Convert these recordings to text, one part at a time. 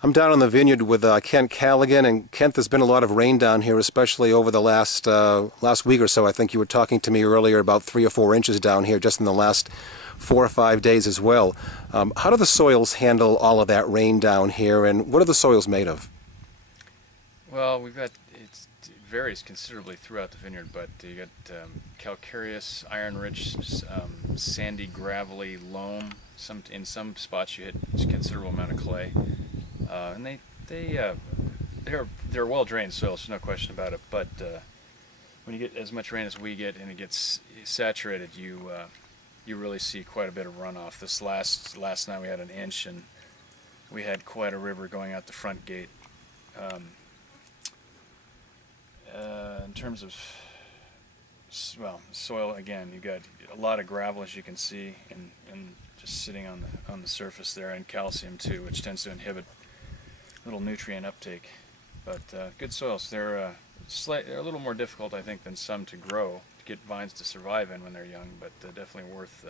I'm down on the vineyard with Kent Callaghan, and Kent, there's been a lot of rain down here, especially over the last week or so. I think you were talking to me earlier about 3 or 4 inches down here just in the last 4 or 5 days as well. How do the soils handle all of that rain down here, and what are the soils made of? Well, it varies considerably throughout the vineyard, but you got calcareous, iron-rich, sandy, gravelly loam. In some spots you hit a considerable amount of clay. And they're well drained soils, no question about it. But when you get as much rain as we get and it gets saturated, you really see quite a bit of runoff. This last night we had an inch, and we had quite a river going out the front gate. In terms of soil, again, you got a lot of gravel, as you can see, and just sitting on the surface there, and calcium too, which tends to inhibit little nutrient uptake. But good soils. They're a little more difficult, I think, than some to grow, to get vines to survive in when they're young, but definitely worth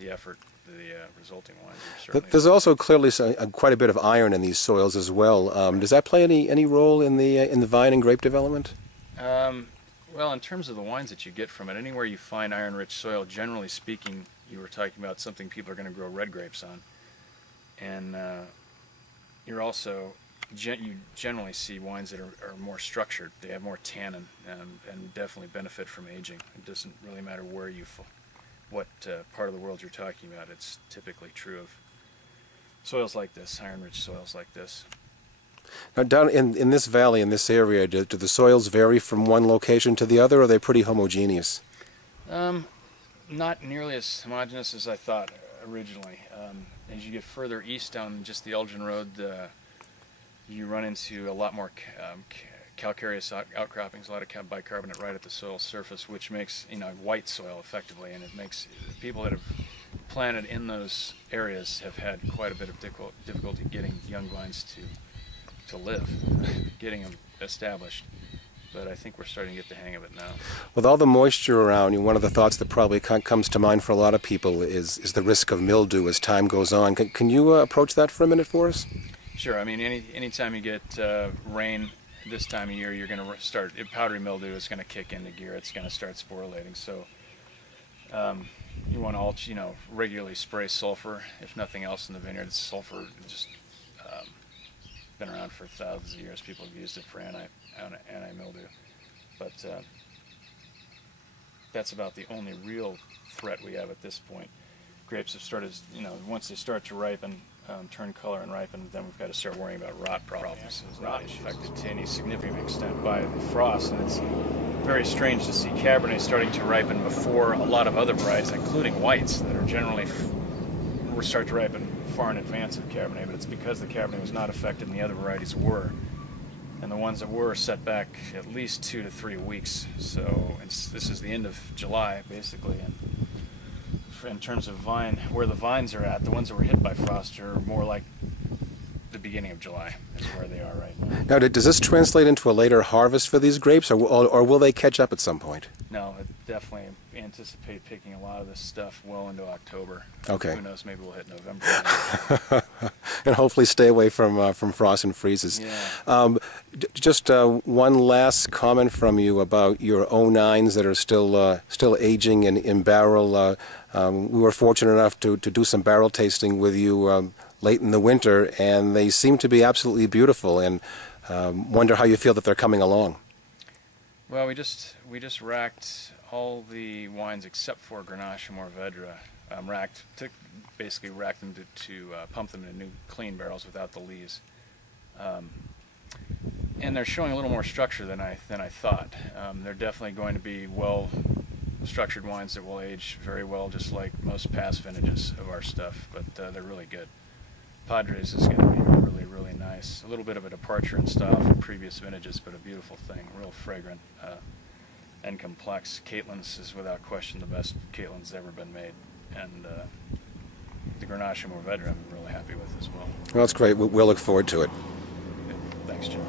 the effort. The resulting wines. There's also clearly quite a bit of iron in these soils as well. Does that play any role in the vine and grape development? Well, in terms of the wines that you get from it, anywhere you find iron-rich soil, generally speaking, you were talking about something people are going to grow red grapes on, and you generally see wines that are more structured. They have more tannin, and definitely benefit from aging. It doesn't really matter what part of the world you're talking about. It's typically true of soils like this, iron-rich soils like this. Now, down in this valley, in this area, do the soils vary from one location to the other, or are they pretty homogeneous? Not nearly as homogeneous as I thought originally. As you get further east down just the Elgin Road, you run into a lot more calcareous outcroppings, a lot of bicarbonate right at the soil surface, which makes white soil effectively, and it makes people that have planted in those areas have had quite a bit of difficulty getting young vines to live, getting them established. But I think we're starting to get the hang of it now. With all the moisture around, one of the thoughts that probably comes to mind for a lot of people is the risk of mildew as time goes on. Can you approach that for a minute for us? Sure. I mean, anytime you get rain this time of year, you're going to start, powdery mildew is going to kick into gear. It's going to start sporulating. So you want to regularly spray sulfur, if nothing else, in the vineyard. Sulfur just been around for thousands of years. People have used it for anti-mildew, but that's about the only real threat we have at this point. Grapes have started, once they start to ripen, turn color and ripen, then we've got to start worrying about rot problems. It's not affected to any significant extent by the frost, and it's very strange to see Cabernet starting to ripen before a lot of other varieties, including whites, that are generally start to ripen far in advance of Cabernet, but it's because the Cabernet was not affected and the other varieties were. And the ones that were set back at least 2 to 3 weeks. So this is the end of July, basically. And in terms of where the vines are at, the ones that were hit by frost are more like the beginning of July is where they are right now. Now, does this translate into a later harvest for these grapes, or will they catch up at some point? No, I definitely anticipate picking a lot of this stuff well into October. Okay. Who knows? Maybe we'll hit November. And hopefully stay away from frost and freezes. Yeah. Just one last comment from you about your 09s that are still aging in barrel. We were fortunate enough to do some barrel tasting with you late in the winter, and they seem to be absolutely beautiful, and wonder how you feel that they're coming along. Well, we just racked all the wines except for Grenache and Mourvedre. Basically racked them to pump them into new clean barrels without the lees, and they're showing a little more structure than I thought. They're definitely going to be well-structured wines that will age very well, just like most past vintages of our stuff. But they're really good. Padres is going to be really, really nice. A little bit of a departure in style from previous vintages, but a beautiful thing, real fragrant and complex. Caitlin's is without question the best Caitlin's ever been made, and the Grenache and Mourvedre I'm really happy with as well. Well, that's great. We'll look forward to it. Thanks, Jim.